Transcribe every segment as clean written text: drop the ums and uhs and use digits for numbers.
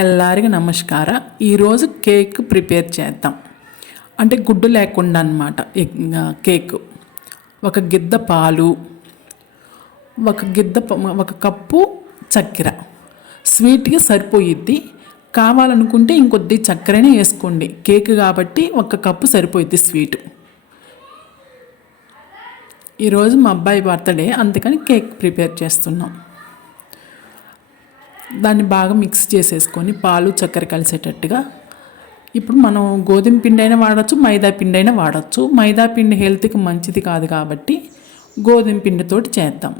ಎಲ್ಲರಿಗೂ ನಮಸ್ಕಾರ. ఈరోజు కేక్ ప్రిపేర్ చేద్దాం. అంటే గుడ్డు లేకుండా అన్నమాట. కేక్ ఒక గిద్ద పాలు, ఒక కప్పు చక్కెర స్వీట్గా సరిపోయిద్ది. కావాలనుకుంటే ఇంకొద్ది చక్కెరనే వేసుకోండి. కేక్ కాబట్టి ఒక కప్పు సరిపోయిద్ది స్వీటు. ఈరోజు మా అబ్బాయి బర్త్డే, అందుకని కేక్ ప్రిపేర్ చేస్తున్నాం. దాన్ని బాగా మిక్స్ చేసేసుకొని పాలు చక్కెర కలిసేటట్టుగా. ఇప్పుడు మనం గోధుమ పిండి అయినా వాడచ్చు, మైదా పిండి అయినా వాడచ్చు. మైదా పిండి హెల్త్కి మంచిది కాదు కాబట్టి గోధుమ పిండితోటి చేద్దాం.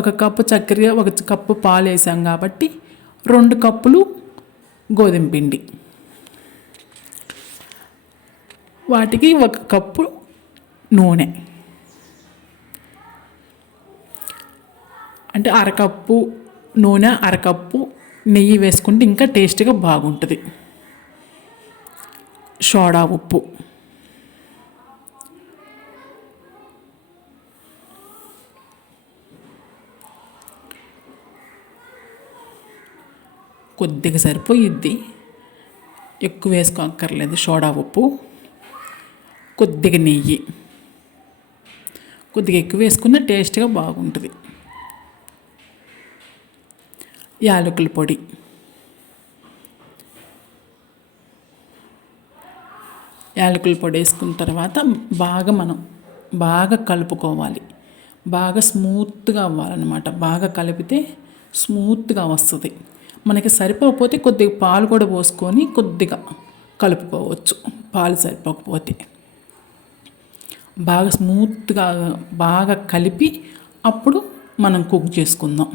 ఒక కప్పు చక్కెర, ఒక కప్పు పాలు వేసాం కాబట్టి 2 కప్పులు గోధుమ పిండి, వాటికి 1 కప్పు నూనె, అంటే అరకప్పు నూనె, అరకప్పు నెయ్యి వేసుకుంటే ఇంకా టేస్ట్గా బాగుంటుంది. సోడా ఉప్పు, కొద్దిగా సరిపోయిద్ది, ఎక్కువ వేసుకోక్కర్లేదు. సోడా ఉప్పు, కొద్దిగా నెయ్యి, కొద్దిగా ఎక్కువ వేసుకున్న టేస్ట్గా బాగుంటుంది. యాలకుల పొడి, యాలకుల పొడి వేసుకున్న తర్వాత మనం బాగా కలుపుకోవాలి. బాగా స్మూత్గా అవ్వాలన్నమాట. బాగా కలిపితే స్మూత్గా వస్తుంది. మనకి సరిపోకపోతే కొద్దిగా పాలు కూడా పోసుకొని కొద్దిగా కలుపుకోవచ్చు. పాలు సరిపోకపోతే బాగా స్మూత్గా బాగా కలిపి అప్పుడు మనం కుక్ చేసుకుందాం.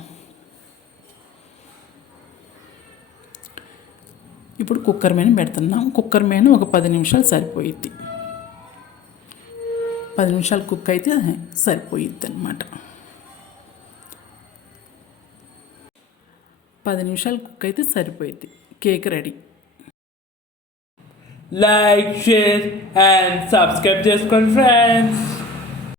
ఇప్పుడు కుక్కర్ మీద పెడుతున్నాం. కుక్కర్ మీద ఒక 10 నిమిషాలు సరిపోయిద్ది. 10 నిమిషాలు కుక్ అయితే సరిపోయిద్ది అన్నమాట. 10 నిమిషాలు కుక్ అయితే సరిపోయిద్ది. Cake ready. Like, share and subscribe చేసుకోండి ఫ్రెండ్స్.